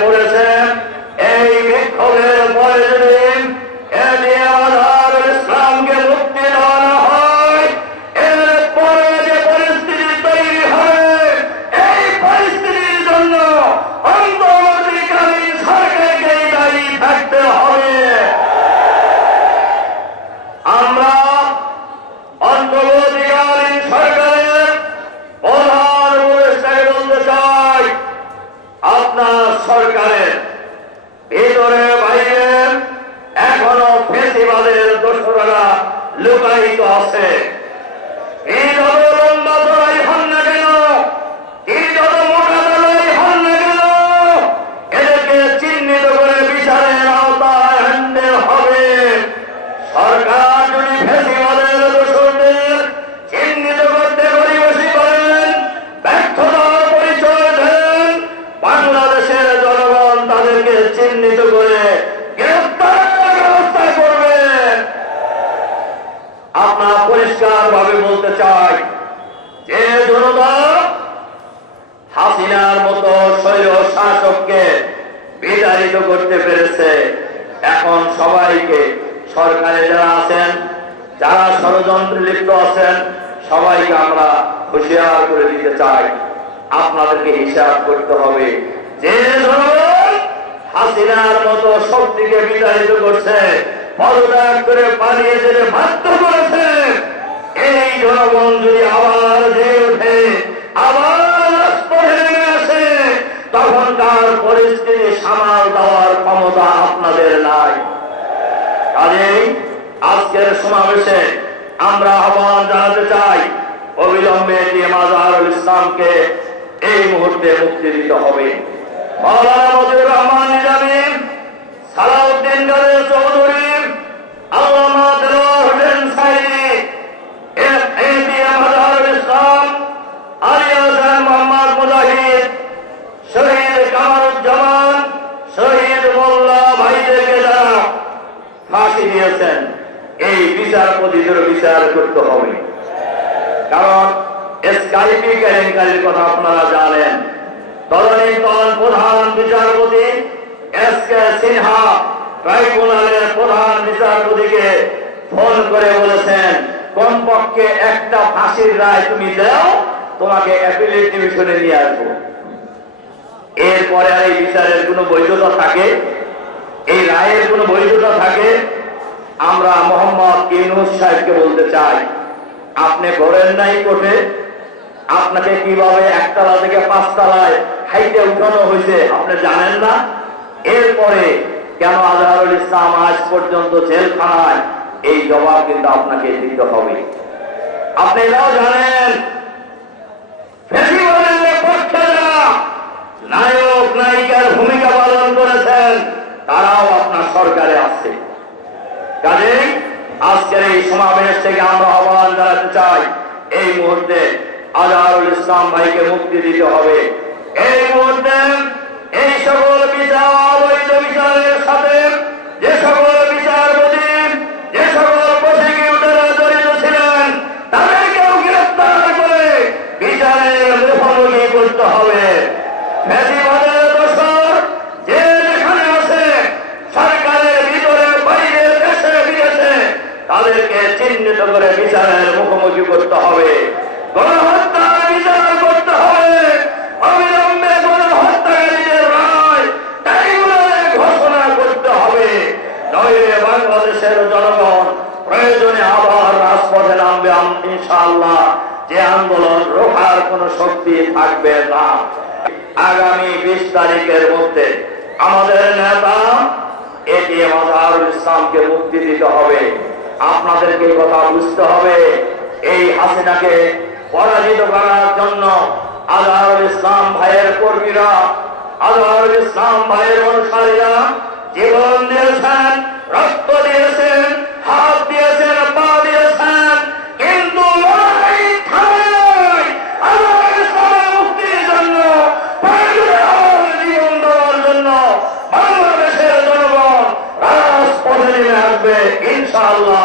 পড়েছে এই বিক্ষোভের পরে যদি এটিএম আজহারুল ইসলামকে মুক্তি দেওয়া না হয় এরপরে যে পরিস্থিতি তৈরি হবে এই পরিস্থিতির জন্য অন্তর্বর্তীকালীন সরকারকে দায়ী থাকতে হবে আমরা অন্তর্বর্তীকালীন সরকারের প্রধান উপদেষ্টাকে বলতে চাই আপনার সরকারের ভিতরে বাইরে এখনও ফেসিবাদের দোষরা লুকায়িত আছে এই যত লম্বা দলাই হন না কেন এই যত মোটা দলাই হন না কেন এদেরকে চিহ্নিত করে বিচারের আওতায় আনতে হবে সরকার যদি ফেসিবাদের দোষদের চিহ্নিত করতে গরিবসী করেন ব্যর্থতার পরিচয় দেন বাংলাদেশের জনগণ তাদেরকে চিহ্নিত করে গ্রেফতারের ব্যবস্থা করবে। আপনার পরিষ্কার ভাবে বলতে চাই যে জনতা হাসিনার মতো শৈল শাসককে বিতাড়িত করতে পেরেছে। এখন সবাইকে সরকারে যারা আছেন, যারা ষড়যন্ত্রে লিপ্ত আছেন, সবাইকে আমরা হুঁশিয়ার করে দিতে চাই। আপনাদেরকে হিসাব করতে হবে। যে জনগণ হাসিনার মতো শক্তিকে বিতাড়িত করছে। পদত্যাগ করে পালিয়ে যেতে বাধ্য করেছে। এই জনগণ যদি আবার যে ওঠে, আবার আসে, তখন তার পরিস্থিতি সামাল দেওয়ার ক্ষমতা আপনাদের নাই। কাজেই আজকের সমাবেশে আমরা আহ্বান জানাতে চাই, অবিলম্বে ইসলামকে এই মুহূর্তে মুক্তি দিতে হবে। মাওলানা মজিবুর রহমান নিজামী, সালাউদ্দিন কাদের চৌধুরী, আল্লামা দেলোয়ার হোসেন সাইদি ইসলাম মোল্লা ভাইদেরকে যারা ফাঁসি দিয়েছেন। এই বিচারপতিদের বিচার করতে কারণ স্কাইপি কেলেঙ্কারির কথা আপনারা জানেন। তদানীন্তন প্রধান বিচারপতি এস কে সিনহা ট্রাইব্যুনালের প্রধান বিচারপতিকে ফোন করে বলেছেন, কমপক্ষে একটা ফাঁসির রায় তুমি দাও, তোমাকে অ্যাপিলেট ডিভিশনে নিয়ে আসব। এরপরে এই বিচারের কোনো বৈধতা থাকে? এই রায়ের কোনো বৈধতা থাকে? আমরা মোহাম্মদ ইউনুস সাহেবকে বলতে চাই, আপনি করেন নাই কোর্টে। আপনাকে কীভাবে একতলা থেকে পাঁচতলায় হাইটে উঠানো হয়েছে আপনি জানেন না? এরপরে কেন আজহারুল ইসলাম আজ পর্যন্ত জেলখানায়? এই জবাব কিন্তু আপনাকে দিতে হবে। আপনি এটাও জানেন? নায়ক, নায়িকার ভূমিকা পালন করেছেন, তারাও আপনার সরকারে আছে। কাজেই আজকের এই সমাবেশ থেকে আমরা আহ্বান জানাতে চাই, এই মুহূর্তে আজহারুল ইসলাম ভাইকে মুক্তি দিতে হবে। এই মুহূর্তে এই সকল বিচার অবৈধ বিচারের সাথে যে সকল বিচারপতি যে সকল প্রসিকিউটররা জড়িত ছিলেন তাদেরকেও গ্রেফতার করে বিচারের মুখোমুখি করতে হবে ফ্যাসিবাদের দোষর যে যেখানে আছে সরকারের ভিতরে বাইরে দেশে বিদেশে তাদেরকে চিহ্নিত করে বিচারের মুখোমুখি করতে হবে গণহত্যার বিচার করতে হবে অবিলম্বে গণহত্যাকারীদের রায় ট্রাইব্যুনালে ঘোষণা করতে হবে নইলে বাংলাদেশের জনগণ প্রয়োজনে আবার রাজপথে নামবে ইনশাআল্লাহ। যে আন্দোলন রোখার কোনো শক্তি থাকবে না। আগামী বিশ তারিখের মধ্যে আমাদের নেতা এটিএম আজহারুল ইসলামকে মুক্তি দিতে হবে। আপনাদেরকে কথা বুঝতে হবে। এই হাসিনাকে পরাজিত করার জন্য আজহারুল ইসলাম ভাইয়ের কর্মীরা, আজহারুল ইসলাম ভাইয়ের অনুসারীরা জীবন আল্লাহ